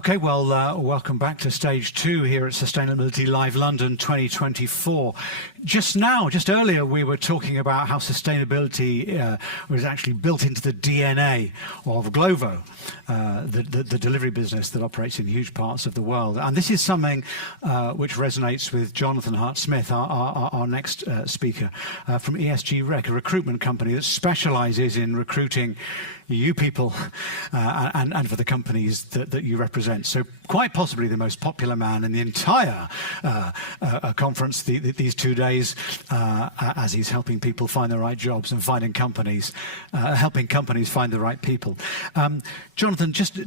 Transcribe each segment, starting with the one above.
Okay, well, welcome back to stage 2 here at Sustainability Live London 2024. Just earlier, we were talking about how sustainability was actually built into the DNA of Glovo, the delivery business that operates in huge parts of the world. And this is something which resonates with Jonathan Hart-Smith, our next speaker, from ESG Rec, a recruitment company that specializes in recruiting you people and for the companies that you represent. So quite possibly the most popular man in the entire conference these 2 days, as he's helping people find the right jobs and helping companies find the right people. Jonathan, just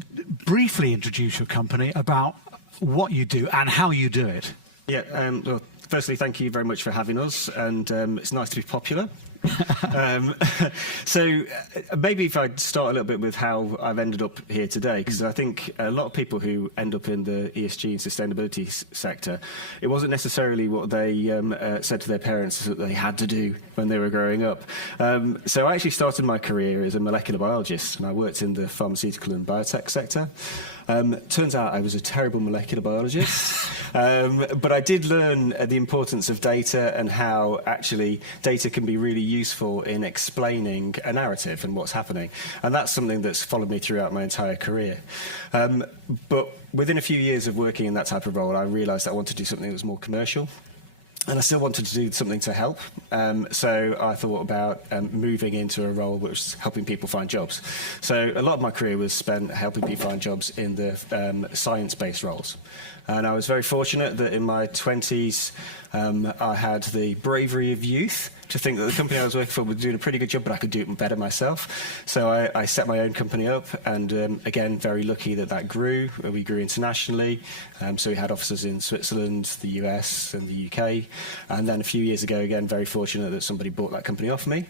briefly introduce your company, about what you do and how you do it. Yeah, well, firstly, thank you very much for having us, and it's nice to be popular. So maybe if I'd start a little bit with how I've ended up here today, because I think a lot of people who end up in the ESG and sustainability sector, it wasn't necessarily what they said to their parents that they had to do when they were growing up. So I actually started my career as a molecular biologist, and I worked in the pharmaceutical and biotech sector. Turns out I was a terrible molecular biologist, but I did learn the importance of data and how actually data can be really useful in explaining a narrative and what's happening. And that's something that's followed me throughout my entire career. But within a few years of working in that type of role, I realised I wanted to do something that was more commercial. And I still wanted to do something to help, so I thought about moving into a role which was helping people find jobs. So a lot of my career was spent helping people find jobs in the science-based roles. And I was very fortunate that in my 20s I had the bravery of youth to think that the company I was working for was doing a pretty good job, but I could do it better myself. So I set my own company up, and again, very lucky that grew. We grew internationally, so we had offices in Switzerland, the US and the UK. And then a few years ago, again, very fortunate that somebody bought that company off me.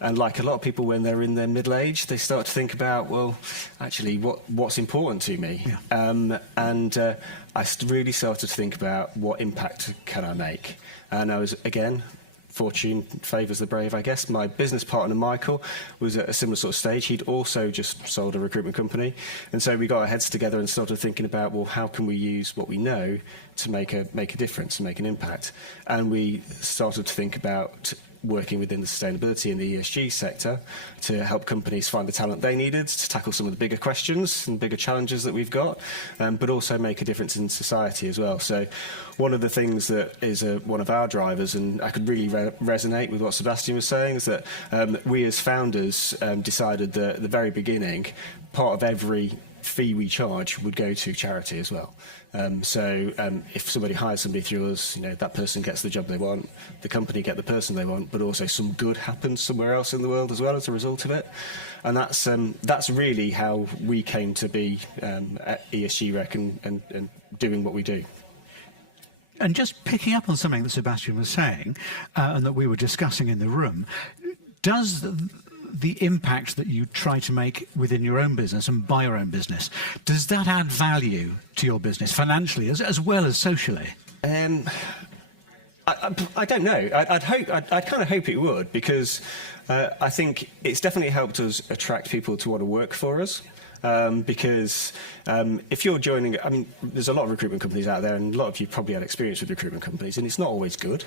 And like a lot of people when they're in their middle age, they start to think about, well, actually, what's important to me? Yeah. I really started to think about what impact can I make. And I was, again, fortune favours the brave, I guess. My business partner, Michael, was at a similar sort of stage. He'd also just sold a recruitment company. And so we got our heads together and started thinking about, well, how can we use what we know to make a difference, to make an impact? And we started to think about working within the sustainability and the ESG sector to help companies find the talent they needed to tackle some of the bigger questions and bigger challenges that we've got, but also make a difference in society as well. So one of the things that is one of our drivers, and I could really resonate with what Sebastian was saying, is that we as founders decided that at the very beginning, part of every fee we charge would go to charity as well. If somebody hires somebody through us, that person gets the job they want, the company get the person they want, but also some good happens somewhere else in the world as well as a result of it. And that's really how we came to be at ESG Rec and doing what we do. And just picking up on something that Sebastian was saying, and that we were discussing in the room, does the impact that you try to make within your own business and by your own business, does that add value to your business financially as well as socially? I don't know. I'd kind of hope it would, because I think it's definitely helped us attract people to want to work for us. Because if you're joining, I mean, there's a lot of recruitment companies out there, and a lot of you probably had experience with recruitment companies, and it's not always good.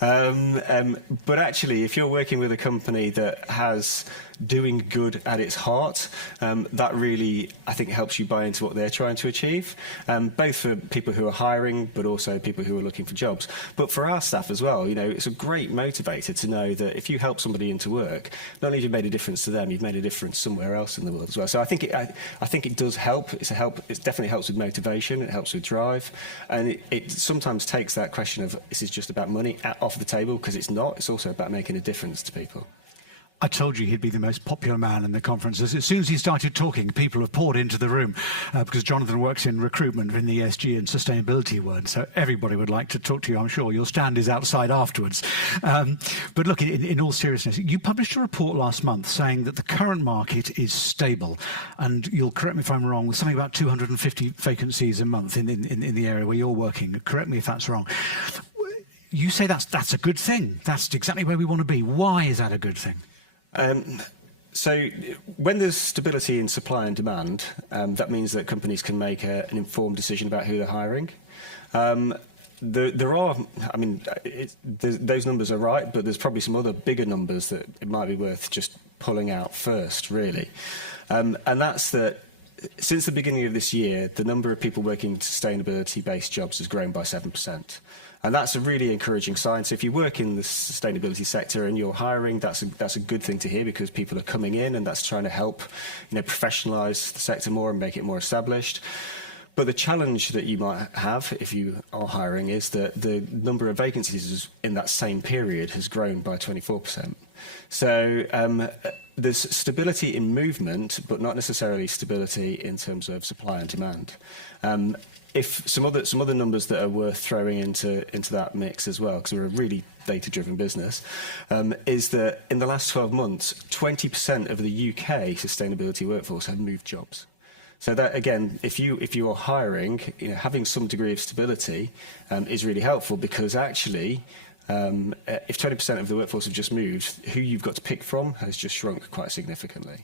But actually, if you're working with a company that has doing good at its heart, that really, I think, helps you buy into what they're trying to achieve, both for people who are hiring, but also people who are looking for jobs. But for our staff as well, it's a great motivator to know that if you help somebody into work, not only have you made a difference to them, you've made a difference somewhere else in the world as well. So I think it does help. It definitely helps with motivation. It helps with drive, and it sometimes takes that question of, is this just about money, off the table, because it's not. It's also about making a difference to people. I told you he'd be the most popular man in the conference. As soon as he started talking, people have poured into the room because Jonathan works in recruitment in the ESG and sustainability world, so everybody would like to talk to you, I'm sure. Your stand is outside afterwards. But look, in all seriousness, you published a report last month saying that the current market is stable, and you'll correct me if I'm wrong, with something about 250 vacancies a month in the area where you're working. Correct me if that's wrong. You say that's a good thing. That's exactly where we want to be. Why is that a good thing? So when there's stability in supply and demand, that means that companies can make an informed decision about who they're hiring. There are, I mean, those numbers are right, but there's probably some other bigger numbers that it might be worth just pulling out first, really. And that's that since the beginning of this year, the number of people working in sustainability-based jobs has grown by 7%. And that's a really encouraging sign. So if you work in the sustainability sector and you're hiring, that's a good thing to hear, because people are coming in, and that's trying to help, professionalise the sector more and make it more established. But the challenge that you might have if you are hiring is that the number of vacancies in that same period has grown by 24%. So there's stability in movement, but not necessarily stability in terms of supply and demand. If some other numbers that are worth throwing into that mix as well, because we're a really data-driven business, is that in the last 12 months, 20% of the UK sustainability workforce have moved jobs. So that, again, if you are hiring, having some degree of stability is really helpful, because actually, if 20% of the workforce have just moved, who you've got to pick from has just shrunk quite significantly.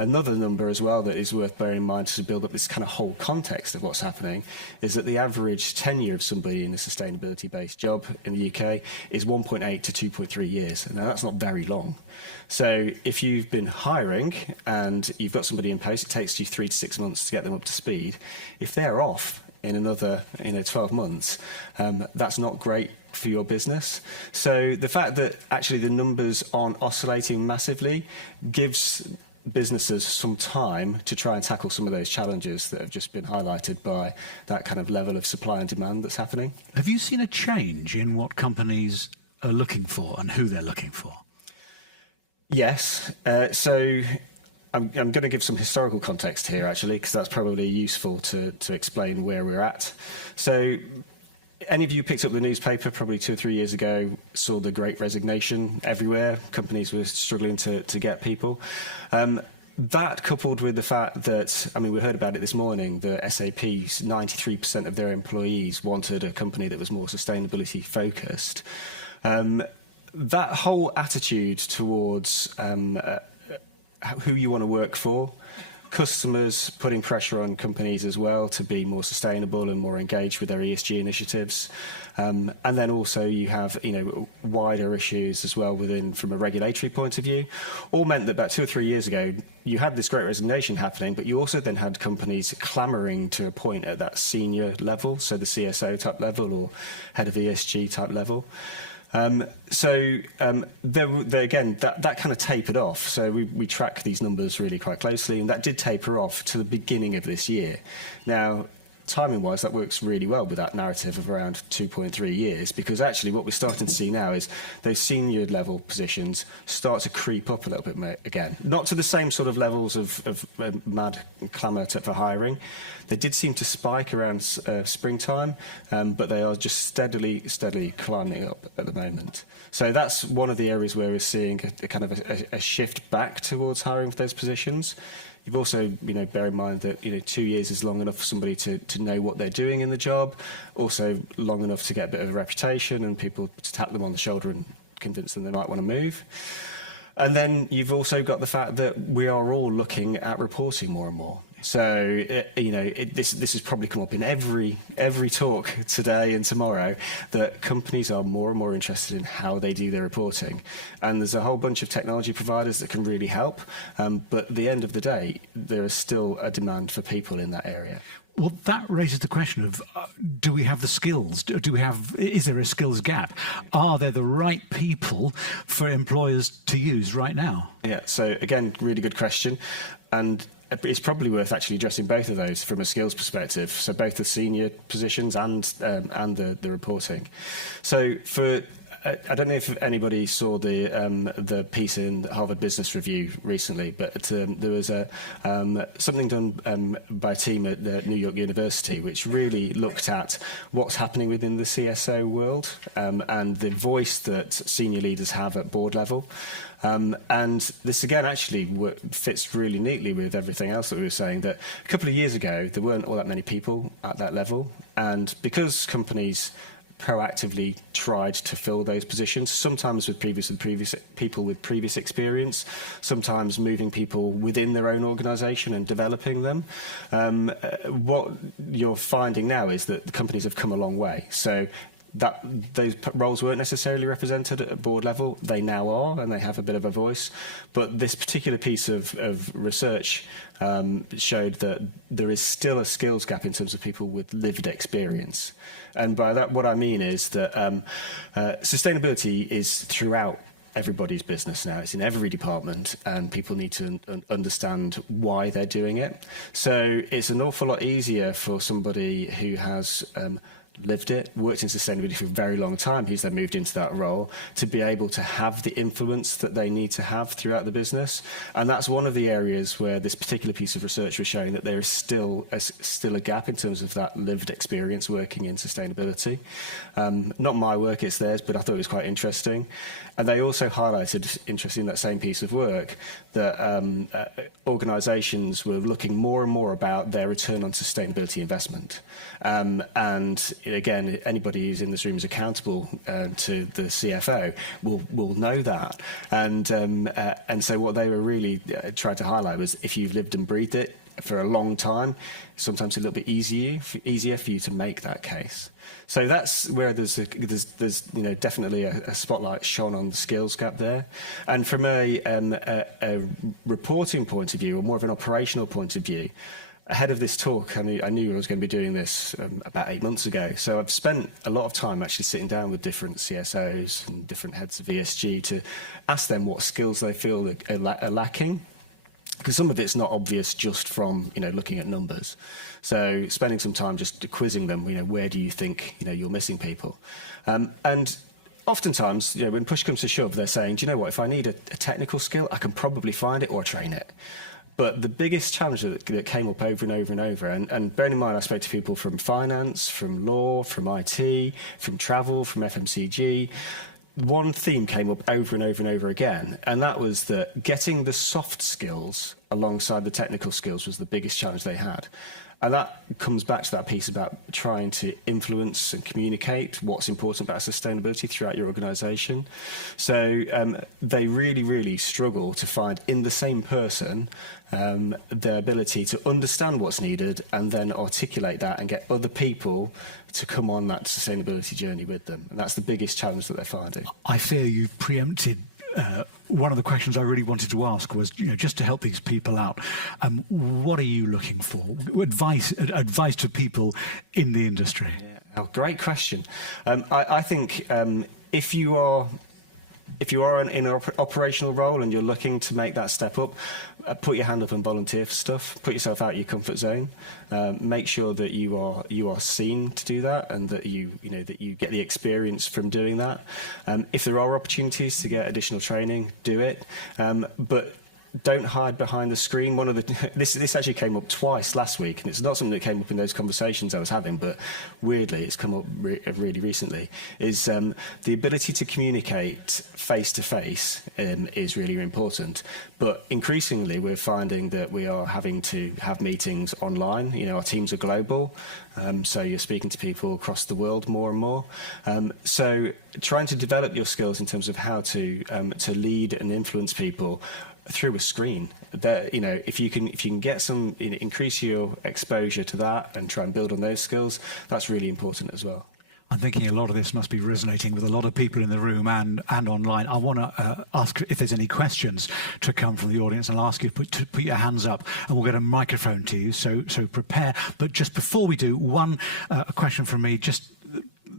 Another number as well that is worth bearing in mind to build up this kind of whole context of what's happening is that the average tenure of somebody in a sustainability-based job in the UK is 1.8 to 2.3 years. Now, that's not very long. So if you've been hiring and you've got somebody in post, it takes you 3 to 6 months to get them up to speed. If they're off in another 12 months, that's not great for your business. So the fact that actually the numbers aren't oscillating massively gives businesses some time to try and tackle some of those challenges that have just been highlighted by that kind of level of supply and demand that's happening. Have you seen a change in what companies are looking for and who they're looking for? Yes. So I'm going to give some historical context here, actually, because that's probably useful to explain where we're at. So any of you picked up the newspaper probably 2 or 3 years ago, saw the Great Resignation everywhere. Companies were struggling to get people. That coupled with the fact that, I mean, we heard about it this morning, that SAP's 93% of their employees wanted a company that was more sustainability focused. That whole attitude towards who you want to work for, customers putting pressure on companies as well to be more sustainable and more engaged with their ESG initiatives. And then also you have, wider issues as well from a regulatory point of view, all meant that about 2 or 3 years ago, you had this Great Resignation happening, but you also then had companies clamouring to a point at that senior level, so the CSO type level or head of ESG type level. Again, that kind of tapered off. So we track these numbers really quite closely, and that did taper off to the beginning of this year. Now, timing-wise, that works really well with that narrative of around 2.3 years, because actually what we're starting to see now is those senior level positions start to creep up a little bit again. Not to the same sort of levels of mad clamour for hiring. They did seem to spike around springtime, but they are just steadily climbing up at the moment. So that's one of the areas where we're seeing a kind of a shift back towards hiring for those positions. You've also, bear in mind that, 2 years is long enough for somebody to know what they're doing in the job, also long enough to get a bit of a reputation and people to tap them on the shoulder and convince them they might want to move. And then you've also got the fact that we are all looking at reporting more and more. So, this has probably come up in every talk today and tomorrow, that companies are more and more interested in how they do their reporting. And there's a whole bunch of technology providers that can really help. But at the end of the day, there is still a demand for people in that area. Well, that raises the question of, do we have the skills? Is there a skills gap? Are there the right people for employers to use right now? Yeah, so again, really good question. And it's probably worth actually addressing both of those from a skills perspective. So both the senior positions and the reporting. So I don't know if anybody saw the piece in Harvard Business Review recently, but there was something done by a team at New York University which really looked at what's happening within the CSO world and the voice that senior leaders have at board level. And this again actually fits really neatly with everything else that we were saying, that a couple of years ago there weren't all that many people at that level, and because companies proactively tried to fill those positions, sometimes with previous people with previous experience, sometimes moving people within their own organisation and developing them. What you're finding now is that the companies have come a long way. So that those roles weren't necessarily represented at a board level. They now are, and they have a bit of a voice. But this particular piece of research showed that there is still a skills gap in terms of people with lived experience. And by that, what I mean is that sustainability is throughout everybody's business now. It's in every department, and people need to understand why they're doing it. So it's an awful lot easier for somebody who has lived it, worked in sustainability for a very long time, who's then moved into that role, to be able to have the influence that they need to have throughout the business. And that's one of the areas where this particular piece of research was showing that there is still a gap in terms of that lived experience working in sustainability. Not my work, it's theirs, but I thought it was quite interesting. And they also highlighted, interesting in that same piece of work, that organisations were looking more and more about their return on sustainability investment. And again, anybody who's in this room is accountable to the CFO will know that. And so what they were really trying to highlight was, if you've lived and breathed it for a long time, sometimes a little bit easier for you to make that case. So that's where there's definitely a spotlight shone on the skills gap there. And from a reporting point of view, or more of an operational point of view, ahead of this talk, I knew I was going to be doing this about 8 months ago. So I've spent a lot of time actually sitting down with different CSOs and different heads of ESG to ask them what skills they feel are lacking. Because some of it's not obvious just from looking at numbers. So spending some time just quizzing them, where do you think you're missing people? And oftentimes, when push comes to shove, they're saying, do you know what? If I need a technical skill, I can probably find it or train it. But the biggest challenge that came up over and over and over, and bearing in mind I spoke to people from finance, from law, from IT, from travel, from FMCG, one theme came up over and over and over again, and that was that getting the soft skills alongside the technical skills was the biggest challenge they had. And that comes back to that piece about trying to influence and communicate what's important about sustainability throughout your organisation. So they really, really struggle to find in the same person the ability to understand what's needed and then articulate that and get other people to come on that sustainability journey with them. And that's the biggest challenge that they're finding. I fear you've preempted one of the questions I really wanted to ask was, just to help these people out, what are you looking for? Advice to people in the industry. Yeah. Oh, great question. I think if you are in an operational role and you're looking to make that step up, put your hand up and volunteer for stuff. Put yourself out of your comfort zone. Make sure that you are seen to do that, and that you get the experience from doing that. If there are opportunities to get additional training, do it. But don't hide behind the screen. This actually came up twice last week, and it's not something that came up in those conversations I was having, but weirdly it's come up really recently, is the ability to communicate face to face is really important. But increasingly we're finding that we are having to have meetings online. Our teams are global, so you're speaking to people across the world more and more. So trying to develop your skills in terms of how to lead and influence people through a screen. If you can get some, increase your exposure to that and try and build on those skills, that's really important as well. I'm thinking a lot of this must be resonating with a lot of people in the room and online. I want to ask if there's any questions to come from the audience, and I'll ask you to put your hands up, and we'll get a microphone to you, so prepare. But just before we do, a question from me, just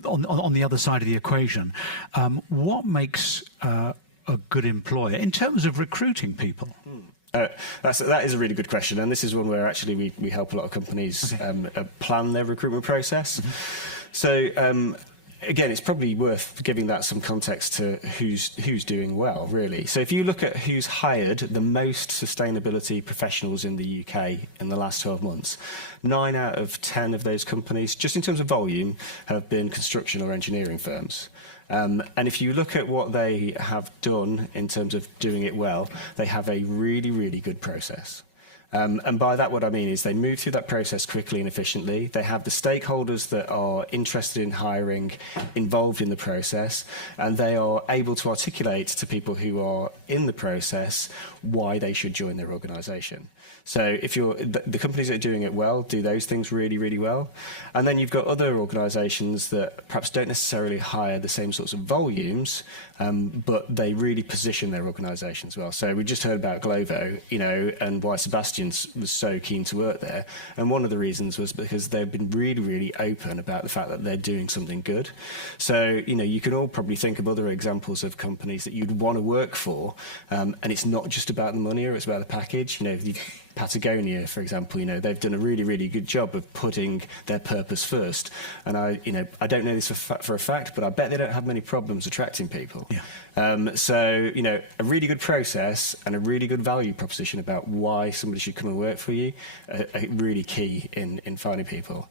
on the other side of the equation. What makes a good employer in terms of recruiting people? That is a really good question, and this is one where actually we help a lot of companies plan their recruitment process. Mm-hmm. So again, it's probably worth giving that some context to who's doing well, really. So if you look at who's hired the most sustainability professionals in the UK in the last 12 months, 9 out of 10 of those companies, just in terms of volume, have been construction or engineering firms. And if you look at what they have done in terms of doing it well, they have a really, really good process. And by that, what I mean is they move through that process quickly and efficiently. They have the stakeholders that are interested in hiring involved in the process, and they are able to articulate to people who are in the process why they should join their organisation. So if you're the companies that are doing it well, do those things really, really well. And then you've got other organisations that perhaps don't necessarily hire the same sorts of volumes, but they really position their organisations well. So we just heard about Glovo, and why Sebastian was so keen to work there. And one of the reasons was because they've been really, really open about the fact that they're doing something good. So, you can all probably think of other examples of companies that you'd want to work for, and it's not just about the money or it's about the package. Patagonia, for example, they've done a really, really good job of putting their purpose first. And I don't know this for a fact, but I bet they don't have many problems attracting people. Yeah. So, a really good process and a really good value proposition about why somebody should come and work for you are really key in finding people.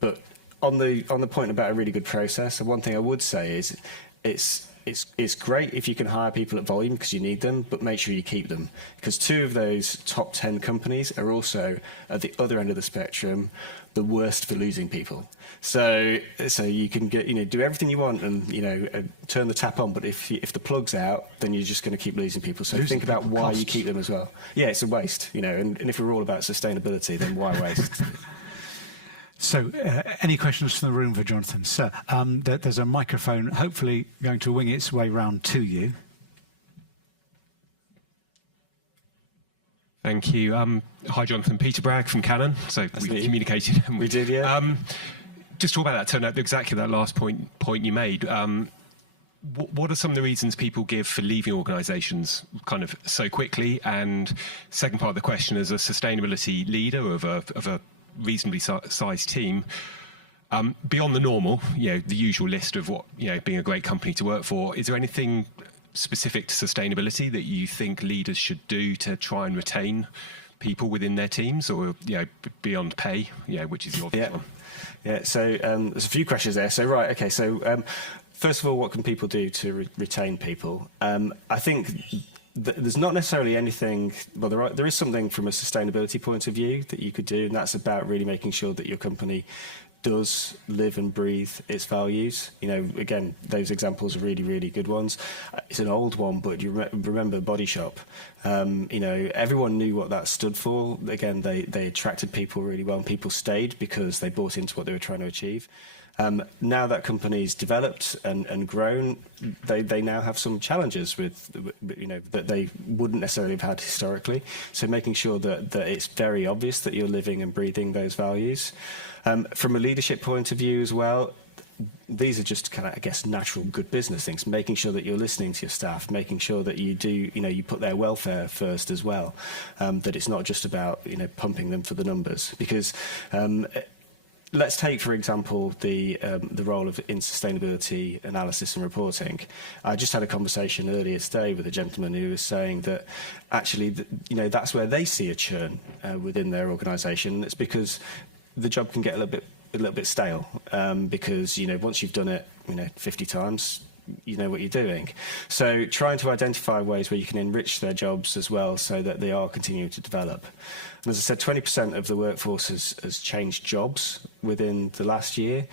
But on the point about a really good process, one thing I would say is it's great if you can hire people at volume because you need them, but make sure you keep them. Because 2 of those top 10 companies are also at the other end of the spectrum, the worst for losing people. So you can get, do everything you want and, turn the tap on, but if the plug's out, then you're just going to keep losing people. So think about why you keep them as well. Yeah, it's a waste, and if we're all about sustainability, then why waste? So, any questions from the room for Jonathan? Sir, there's a microphone hopefully going to wing its way round to you. Thank you. Hi, Jonathan. Peter Bragg from Canon. So we communicated. We did, yeah. Just talk about that, turn out exactly that last point you made. What are some of the reasons people give for leaving organisations kind of so quickly? And second part of the question, as a sustainability leader of a reasonably sized team, beyond the normal, the usual list of what, being a great company to work for, is there anything specific to sustainability that you think leaders should do to try and retain people within their teams, or, beyond pay, which is the obvious one? Yeah, so there's a few questions there. So, right, okay, so first of all, what can people do to retain people? I think there's not necessarily anything, well, there is something from a sustainability point of view that you could do, and that's about really making sure that your company does live and breathe its values. Again, those examples are really, really good ones. It's an old one, but you remember Body Shop. Everyone knew what that stood for. Again, they attracted people really well, and people stayed because they bought into what they were trying to achieve. Now that company's developed and grown, they now have some challenges with, that they wouldn't necessarily have had historically. So making sure that it's very obvious that you're living and breathing those values. From a leadership point of view as well, these are just kind of, I guess, natural good business things. Making sure that you're listening to your staff, making sure that you do, you put their welfare first as well. That it's not just about, pumping them for the numbers. Because let's take, for example, the role in sustainability analysis and reporting. I just had a conversation earlier today with a gentleman who was saying that actually, that's where they see a churn within their organisation. It's because the job can get a little bit stale because once you've done it 50 times, you know what you're doing. So trying to identify ways where you can enrich their jobs as well so that they are continuing to develop. And as I said, 20% of the workforce has changed jobs within the last year.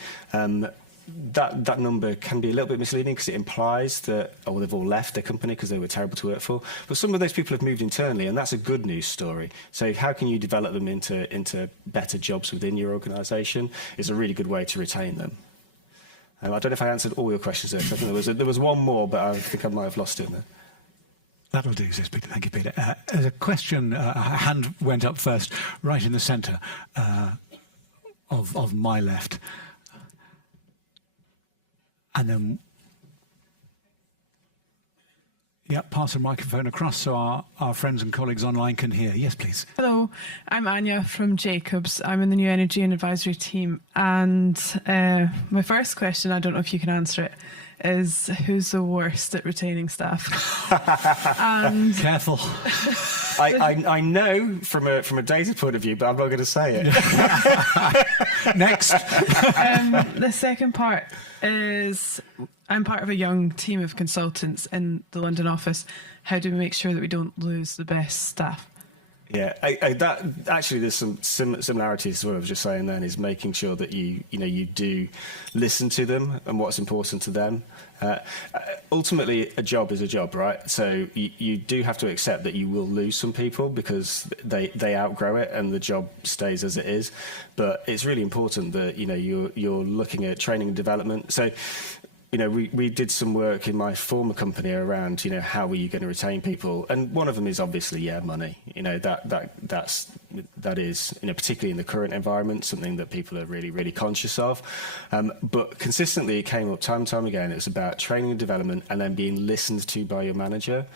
That number can be a little bit misleading because it implies that, they've all left their company because they were terrible to work for. But some of those people have moved internally, and that's a good news story. So how can you develop them into better jobs within your organisation is a really good way to retain them. I don't know if I answered all your questions there, because I think there was one more, but I think I might have lost it there. That'll do, says Peter. Thank you, Peter. There's a question, a hand went up first, right in the centre of my left. And then, pass the microphone across so our friends and colleagues online can hear. Yes, please. Hello, I'm Anya from Jacobs. I'm in the New Energy and Advisory team. And my first question, I don't know if you can answer it, is who's the worst at retaining staff? And careful. I know from a data point of view, but I'm not going to say it. Next. The second part is, I'm part of a young team of consultants in the London office. How do we make sure that we don't lose the best staff? Yeah, that actually there's some similarities to what I was just saying then, is making sure that you do listen to them and what's important to them. Ultimately, a job is a job, right? So you do have to accept that you will lose some people because they outgrow it and the job stays as it is. But it's really important that you're looking at training and development. So we did some work in my former company around, how are you going to retain people? And one of them is obviously, money. That is, particularly in the current environment, something that people are really, really conscious of. But consistently, it came up time and time again. It's about training and development, and then being listened to by your manager.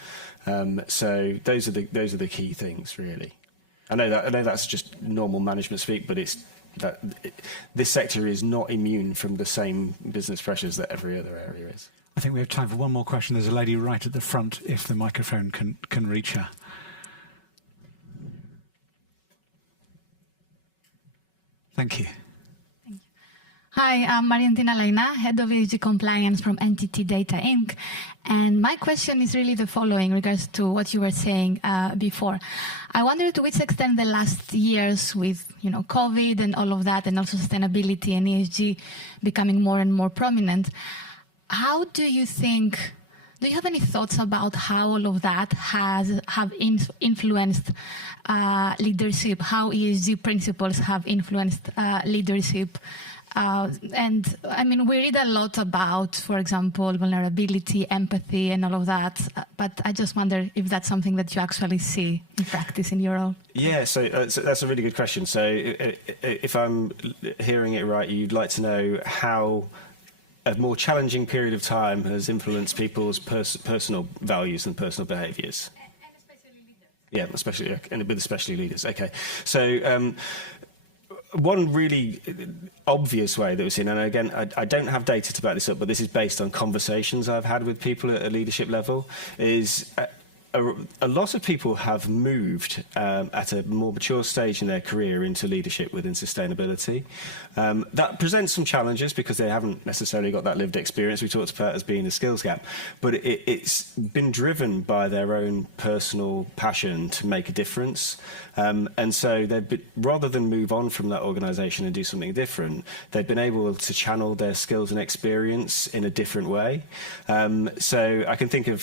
So those are the key things, really. I know that's just normal management speak, but it's that this sector is not immune from the same business pressures that every other area is. I think we have time for one more question. There's a lady right at the front, if the microphone can reach her. Thank you. Hi, I'm Mariantina Laina, Head of ESG Compliance from Entity Data Inc. And my question is really the following in regards to what you were saying before. I wonder to which extent the last years with COVID and all of that, and also sustainability and ESG becoming more and more prominent, how do you have any thoughts about how all of that have influenced leadership, how ESG principles have influenced leadership? And I mean, we read a lot about, for example, vulnerability, empathy, and all of that. But I just wonder if that's something that you actually see in practice in your role. Yeah, so that's a really good question. So if I'm hearing it right, you'd like to know how a more challenging period of time has influenced people's personal values and personal behaviours. And especially leaders. Yeah, especially leaders. Okay, so. One really obvious way that we've seen, and again, I don't have data to back this up, but this is based on conversations I've had with people at a leadership level, is a lot of people have moved at a more mature stage in their career into leadership within sustainability. That presents some challenges because they haven't necessarily got that lived experience we talked about as being a skills gap, but it's been driven by their own personal passion to make a difference. And so rather than move on from that organisation and do something different, they've been able to channel their skills and experience in a different way. So I can think of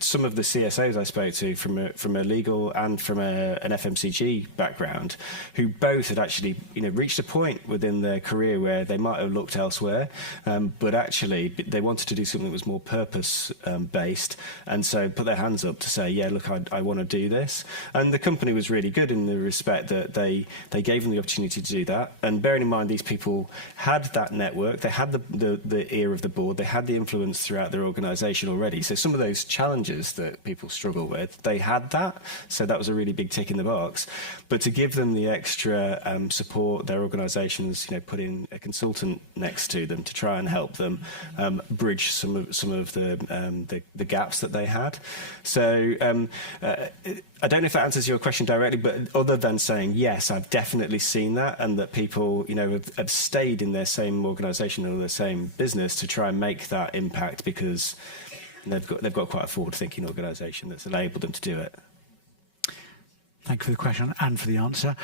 some of the CSOs I spoke to from a legal and from an FMCG background, who both had actually reached a point within their career where they might have looked elsewhere, but actually they wanted to do something that was more purpose based, and so put their hands up to say, yeah, look, I want to do this. And the company was really good in the respect that they gave them the opportunity to do that. And bearing in mind, these people had that network, they had the ear of the board, they had the influence throughout their organisation already. So some of those challenges that people struggle with, they had that. So that was a really big tick in the box. But to give them the extra support, their organisations, put in a consultant next to them to try and help them bridge some of the gaps that they had. So I don't know if that answers your question directly, but other than saying, yes, I've definitely seen that, and that people, have stayed in their same organisation or their same business to try and make that impact because they've got quite a forward-thinking organisation that's enabled them to do it. Thank you for the question and for the answer.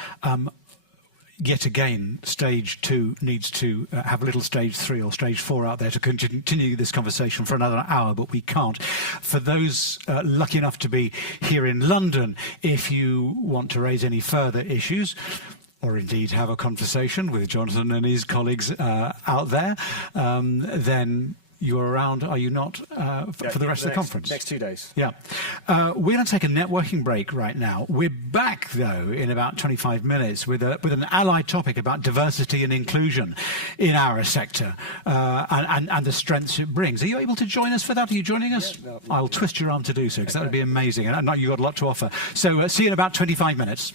Yet again, stage 2 needs to have a little stage 3 or stage 4 out there to continue this conversation for another hour, but we can't. For those lucky enough to be here in London, if you want to raise any further issues, or indeed have a conversation with Jonathan and his colleagues out there, then you're around, are you not, for the rest of the conference? Next 2 days. Yeah. We're going to take a networking break right now. We're back, though, in about 25 minutes with an allied topic about diversity and inclusion in our sector and the strengths it brings. Are you able to join us for that? Are you joining us? Yeah, no, I'll twist your arm to do so, because that would be amazing. And I know you've got a lot to offer. So see you in about 25 minutes.